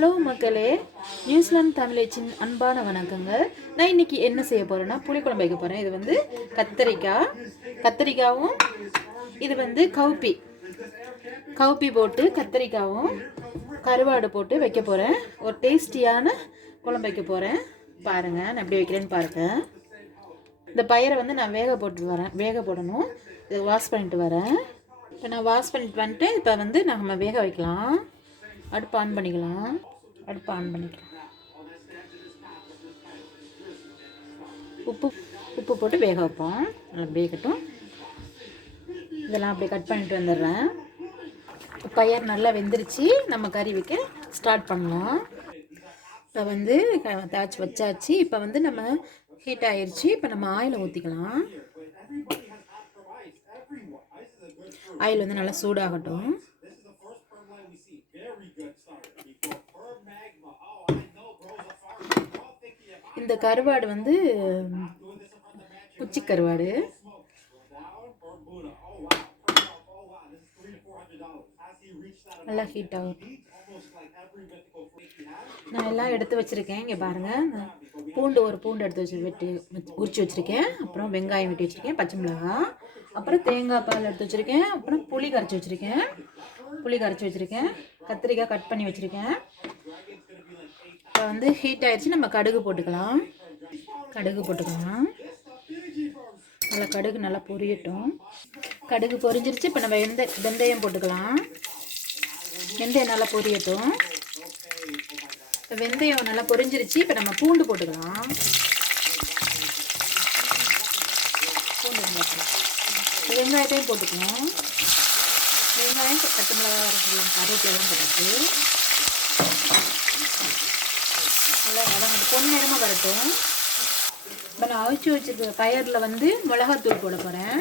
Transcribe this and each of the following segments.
Hello மக்களே, New Zealand தமிழச்சின் அன்பான வணக்கங்கள். நான் இன்னைக்கு என்ன செய்ய போகிறேன்னா புளிக்குழம்பு வைக்க போகிறேன். இது வந்து கத்திரிக்காவும் இது வந்து கவுப்பி போட்டு கத்திரிக்காவும் கருவாடு போட்டு வைக்க போகிறேன். ஒரு டேஸ்டியான குழம்பு வைக்க போகிறேன். பாருங்கள், நான் எப்படி வைக்கிறேன்னு பாருங்கள். இந்த பயிரை வந்து நான் வேக போடணும். இதை வாஷ் பண்ணிட்டு வரேன். இப்போ நான் வாஷ் பண்ணிட்டு வந்துட்டு இப்போ வந்து நம்ம வேக வைக்கலாம். அடுப்பு ஆன் பண்ணிக்கலாம். உப்பு போட்டு வேக வைப்போம். நல்லா வேகட்டும். இதெல்லாம் அப்படியே கட் பண்ணிட்டு வந்துடுறேன். பயிர் நல்லா வெந்துருச்சு. நம்ம கறி வைக்க ஸ்டார்ட் பண்ணலாம். இப்போ வந்து வச்சாச்சு. இப்போ வந்து நம்ம ஹீட் ஆயிடுச்சு. இப்போ நம்ம ஆயிலை ஊற்றிக்கலாம். ஆயில் வந்து நல்லா சூடாகட்டும். இந்த கருவாடு வந்து குச்சி கருவாடு. நல்லா ஹீட் ஆகும். நான் எல்லாம் எடுத்து வச்சுருக்கேன். இங்கே பாருங்கள், ஒரு பூண்டு எடுத்து உரிச்சு வச்சுருக்கேன். அப்புறம் வெங்காயம் வெட்டி வச்சுருக்கேன், பச்சை மிளகாய், அப்புறம் தேங்காய் பால் எடுத்து வச்சுருக்கேன், அப்புறம் புளி கரைச்சி வச்சுருக்கேன், கத்திரிக்காய் கட் பண்ணி வச்சுருக்கேன். இப்போ வந்து ஹீட் ஆயிடுச்சு. நம்ம கடுகு போட்டுக்கலாம். நல்லா கடுகு நல்லா பொரியட்டும். கடுகு பொரிஞ்சிருச்சு. இப்போ நம்ம வெந்தயம் போட்டுக்கலாம். வெந்தயம் நல்லா பொரியட்டும். இப்போ வெந்தயம் நல்லா பொரிஞ்சிருச்சு. இப்போ நம்ம பூண்டு போட்டுக்கலாம். வெங்காயத்தையும் போட்டுக்கணும். வெங்காயம், பச்சை மிளகாய், கருவேப்பிலாம் போட்டு நல்லா வதங்கட்டும். பொன்னிறமாக வரட்டும். இப்போ நான் அவிச்சு வச்சுருக்க பயிரில் வந்து மிளகாத்தூள் போட போகிறேன்.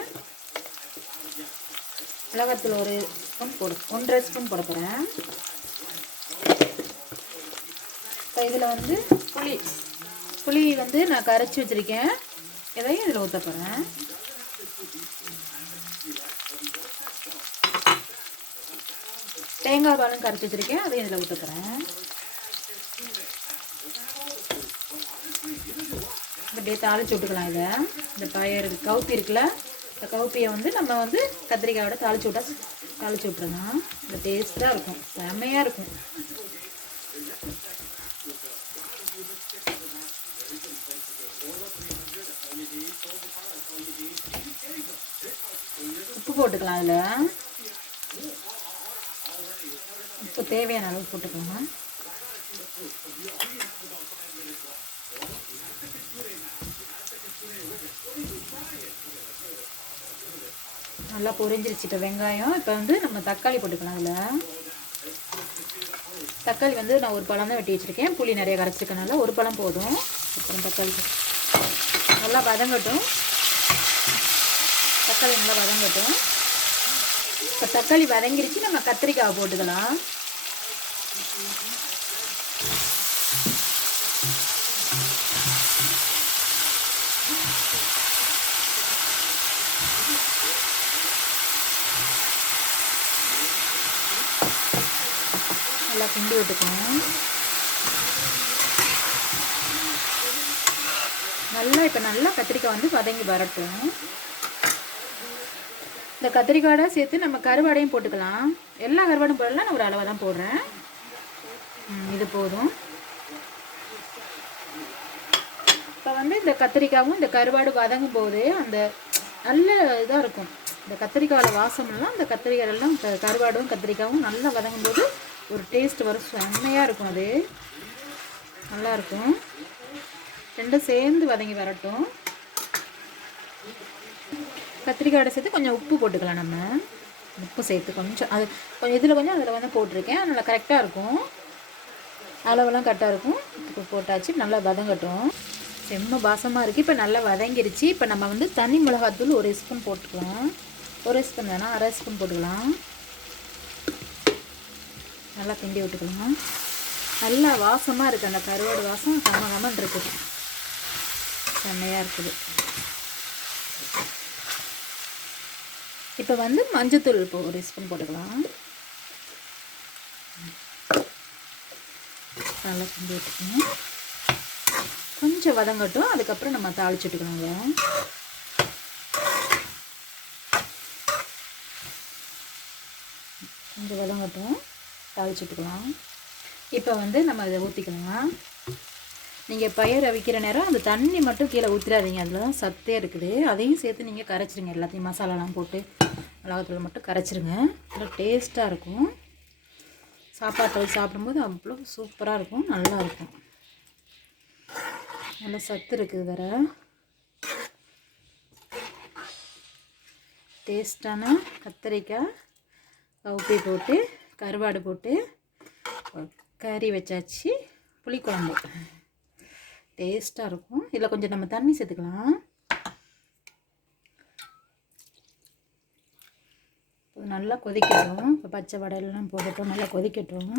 மிளகாத்தூள் 1.5 ஸ்பூன் போட போகிறேன். இப்போ இதில் வந்து புளி வந்து நான் கரைச்சி வச்சுருக்கேன். இதையும் இதில் ஊற்ற போகிறேன். தேங்காய் பாலும் கரைச்சி வச்சுருக்கேன். அதையும் இதில் ஊற்ற போகிறேன். அப்படியே தாளிச்சு விட்டுக்கலாம். இதை இந்த கவுப்பி இருக்குல்ல, இந்த கவுப்பியை வந்து நம்ம வந்து கத்திரிக்காயோட தாளிச்சு விட்டுறலாம். இந்த டேஸ்ட்டாக இருக்கும், செம்மையாக இருக்கும். உப்பு போட்டுக்கலாம். அதில் உப்பு தேவையான அளவு போட்டுக்கலாம். நல்லா பொரிஞ்சிருச்சு. இப்போ வெங்காயம். இப்போ வந்து நம்ம தக்காளி போட்டுக்கலாம். அதில் தக்காளி வந்து நான் ஒரு பழம் தான் வெட்டி வச்சுருக்கேன். புளி நிறைய கரைச்சிருக்கனால ஒரு பழம் போதும். அப்புறம் தக்காளி நல்லா வதங்கட்டும். இப்போ தக்காளி வதங்கிருச்சு. நம்ம கத்திரிக்காவை போட்டுக்கலாம். நல்லா கிண்டி விட்டுக்கணும். இப்போ நல்லா கத்திரிக்காய் வந்து வதங்கி வரட்டும். இந்த கத்திரிக்காயோட சேர்த்து நம்ம கருவாடையும் போட்டுக்கலாம். எல்லா கருவாடும் போடலாம். நான் ஒரு அளவாக தான் போடுறேன். இது போதும். இப்போ வந்து இந்த கத்திரிக்காயும் இந்த கருவாடு வதங்கும் போது அந்த நல்ல இதாக இருக்கும். இந்த கத்திரிக்காயில் வாசம்லாம் இந்த கத்திரிக்காயெல்லாம் கருவாடும் கத்திரிக்காயும் நல்லா வதங்கும் போது ஒரு டேஸ்ட் வரும். செம்மையாக இருக்கும். அது நல்லாயிருக்கும். ரெண்டும் சேர்ந்து வதங்கி வரட்டும். கத்திரிக்காயோட சேர்த்து கொஞ்சம் உப்பு போட்டுக்கலாம். நம்ம உப்பு சேர்த்து கொஞ்சம் இதில் கொஞ்சம் அதில் வந்து போட்டிருக்கேன். அதனால் கரெக்டாக இருக்கும். அளவெல்லாம் கரெக்டாக இருக்கும். உப்பு போட்டாச்சு. நல்லா வதங்கட்டும். செம்ம பாசமாக இருக்குது. இப்போ நல்லா வதங்கிருச்சு. இப்போ நம்ம வந்து தனி மிளகாத்தூள் 1 ஸ்பூன் போட்டுக்கலாம். 1 ஸ்பூன் வேணாம், 1/2 ஸ்பூன் போட்டுக்கலாம். நல்லா கிண்டி விட்டுக்கலாம். நல்லா வாசமாக இருக்குது. அந்த கருவாடு வாசம் கமகமன்னு இருக்குது. செம்மையாக இருக்குது. இப்போ வந்து மஞ்சத்தூள் 1 ஸ்பூன் போட்டுக்கலாம். நல்லா கிண்டி விட்டுக்கணும். கொஞ்சம் வதங்கட்டும், அதுக்கப்புறம் நம்ம தாளிச்சுட்டுக்கணுங்க. கொஞ்சம் வதங்கட்டும், தாளிச்சுட்டுக்கலாம். இப்போ வந்து நம்ம அதை ஊற்றிக்கலாம். நீங்கள் பயிர் அவிக்கிற நேரம் அந்த தண்ணி மட்டும் கீழே ஊற்றிடாதீங்க, அதில் தான் சத்தே இருக்குது. அதையும் சேர்த்து நீங்கள் கரைச்சிருங்க. எல்லாத்தையும் மசாலாலாம் போட்டு மிளகாத்தூள் மட்டும் கரைச்சிருங்க. நல்லா டேஸ்ட்டாக இருக்கும். சாப்பாட்டில் சாப்பிடும்போது அவ்வளோ சூப்பராக இருக்கும், நல்லாயிருக்கும். நல்லா சத்து இருக்குது வேறு. டேஸ்ட்டான கத்திரிக்காய் உப்பி போட்டு கருவாடு போட்டு கறி வச்சாச்சு. புளிக்குழம்பு டேஸ்ட்டாக இருக்கும். இதில் கொஞ்சம் நம்ம தண்ணி சேர்த்துக்கலாம். நல்லா கொதிக்கட்டும். இப்போ பச்சை வடையெல்லாம் போடட்டும், நல்லா கொதிக்கட்டும்.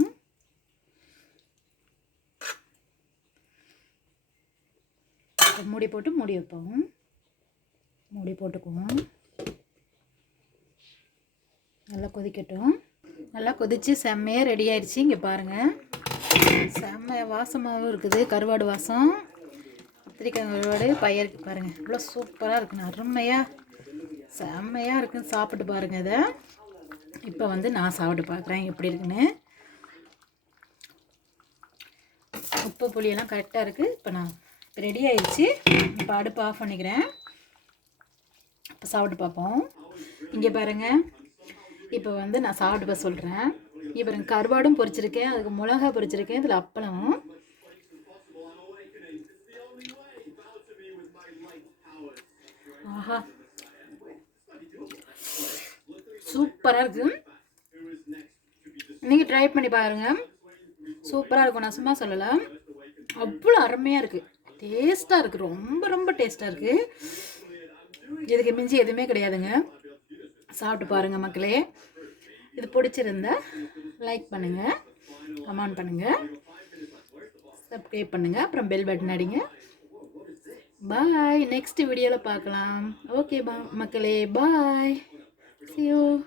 மூடி போட்டு மூடி வைப்போம். மூடி போட்டுக்குவோம். நல்லா கொதிக்கட்டும். நல்லா கொதித்து செம்மையாக ரெடி ஆயிடுச்சு. இங்கே பாருங்கள், செம்ம வாசமாகவும் இருக்குது. கருவாடு வாசம், கத்திரிக்காய் கருவாடு பயிருக்கு பாருங்கள், இவ்வளோ சூப்பராக இருக்குன்னு, அருமையாக செம்மையாக இருக்குன்னு. சாப்பிட்டு பாருங்கள் இதை. இப்போ வந்து நான் சாப்பிட்டு பார்க்குறேன் எப்படி இருக்குன்னு. உப்பு புளியெல்லாம் கரெக்டாக இருக்குது. இப்போ நான் ரெடி ஆயிடுச்சு. இப்போ அடுப்பு ஆஃப் பண்ணிக்கிறேன். இப்போ சாப்பிட்டு பார்ப்போம். இங்கே பாருங்கள், இப்போ வந்து நான் சாப்பிட்டு சொல்கிறேன். இப்போ கருவாடும் பொரிச்சிருக்கேன், அதுக்கு மிளகா பொரிச்சிருக்கேன், இதில் அப்பளம். ஆஹா, சூப்பராக இருக்குது. நீங்கள் ட்ரை பண்ணி பாருங்கள், சூப்பராக இருக்கும். நான் சும்மா சொல்லலை, அவ்வளோ அருமையாக இருக்குது, டேஸ்ட்டாக இருக்குது, ரொம்ப ரொம்ப டேஸ்ட்டாக இருக்குது. இதுக்கு மிஞ்சி எதுவுமே கிடையாதுங்க. சாப்பிட்டு பாருங்கள் மக்களே. இது பிடிச்சிருந்தா லைக் பண்ணுங்கள், கமெண்ட் பண்ணுங்கள், சப்ஸ்கிரைப் பண்ணுங்கள், அப்புறம் பெல் பட்டன் அடிங்க. பாய், நெக்ஸ்ட் வீடியோவில் பார்க்கலாம். ஓகே மக்களே, பாய், see you.